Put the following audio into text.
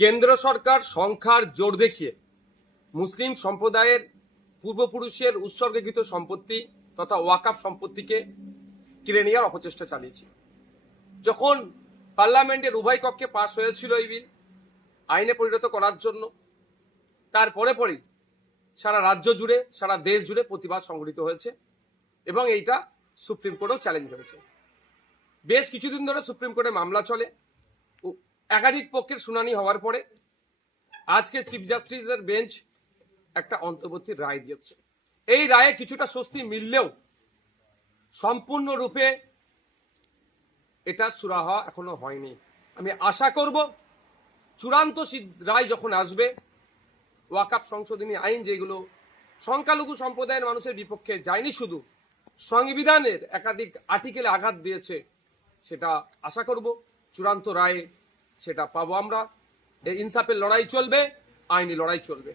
কেন্দ্র সরকার সংখ্যার জোর দেখিয়ে মুসলিম সম্প্রদায়ের পূর্বপুরুষের উৎসর্গীকৃত সম্পত্তি তথা ওয়াকাফ সম্পত্তিকে কেড়ে নেওয়ার অপচেষ্টা চালিয়েছে। যখন পার্লামেন্টের উভয় কক্ষে পাশ হয়েছিল এই বিল আইনে পরিণত করার জন্য, তারপরে পরেই সারা রাজ্য জুড়ে সারা দেশ জুড়ে প্রতিবাদ সংঘটিত হয়েছে এবং এইটা সুপ্রিম কোর্টেও চ্যালেঞ্জ হয়েছে। বেশ কিছুদিন ধরে সুপ্রিম কোর্টে মামলা চলে, একাধিক পক্ষের শুনানি হওয়ার পরে আজকে চিফ জাস্টিসের বেঞ্চ একটা অন্তর্বর্তী রায় দিয়েছে। এই রায়ে কিছুটা স্বস্তি মিললেও সম্পূর্ণরূপে এটা সুরাহা এখনো হয়নি। আমি আশা করব চূড়ান্ত রায় যখন আসবে, ওয়াকাফ সংশোধনী আইন যেগুলো সংখ্যালঘু সম্প্রদায়ের মানুষের বিপক্ষে যায়নি, শুধু সংবিধানের একাধিক আর্টিকেলে আঘাত দিয়েছে, সেটা আশা করব চূড়ান্ত রায়ে সেটা পাবো আমরা। এই ইনসাফের লড়াই চলবে, আইনি লড়াই চলবে।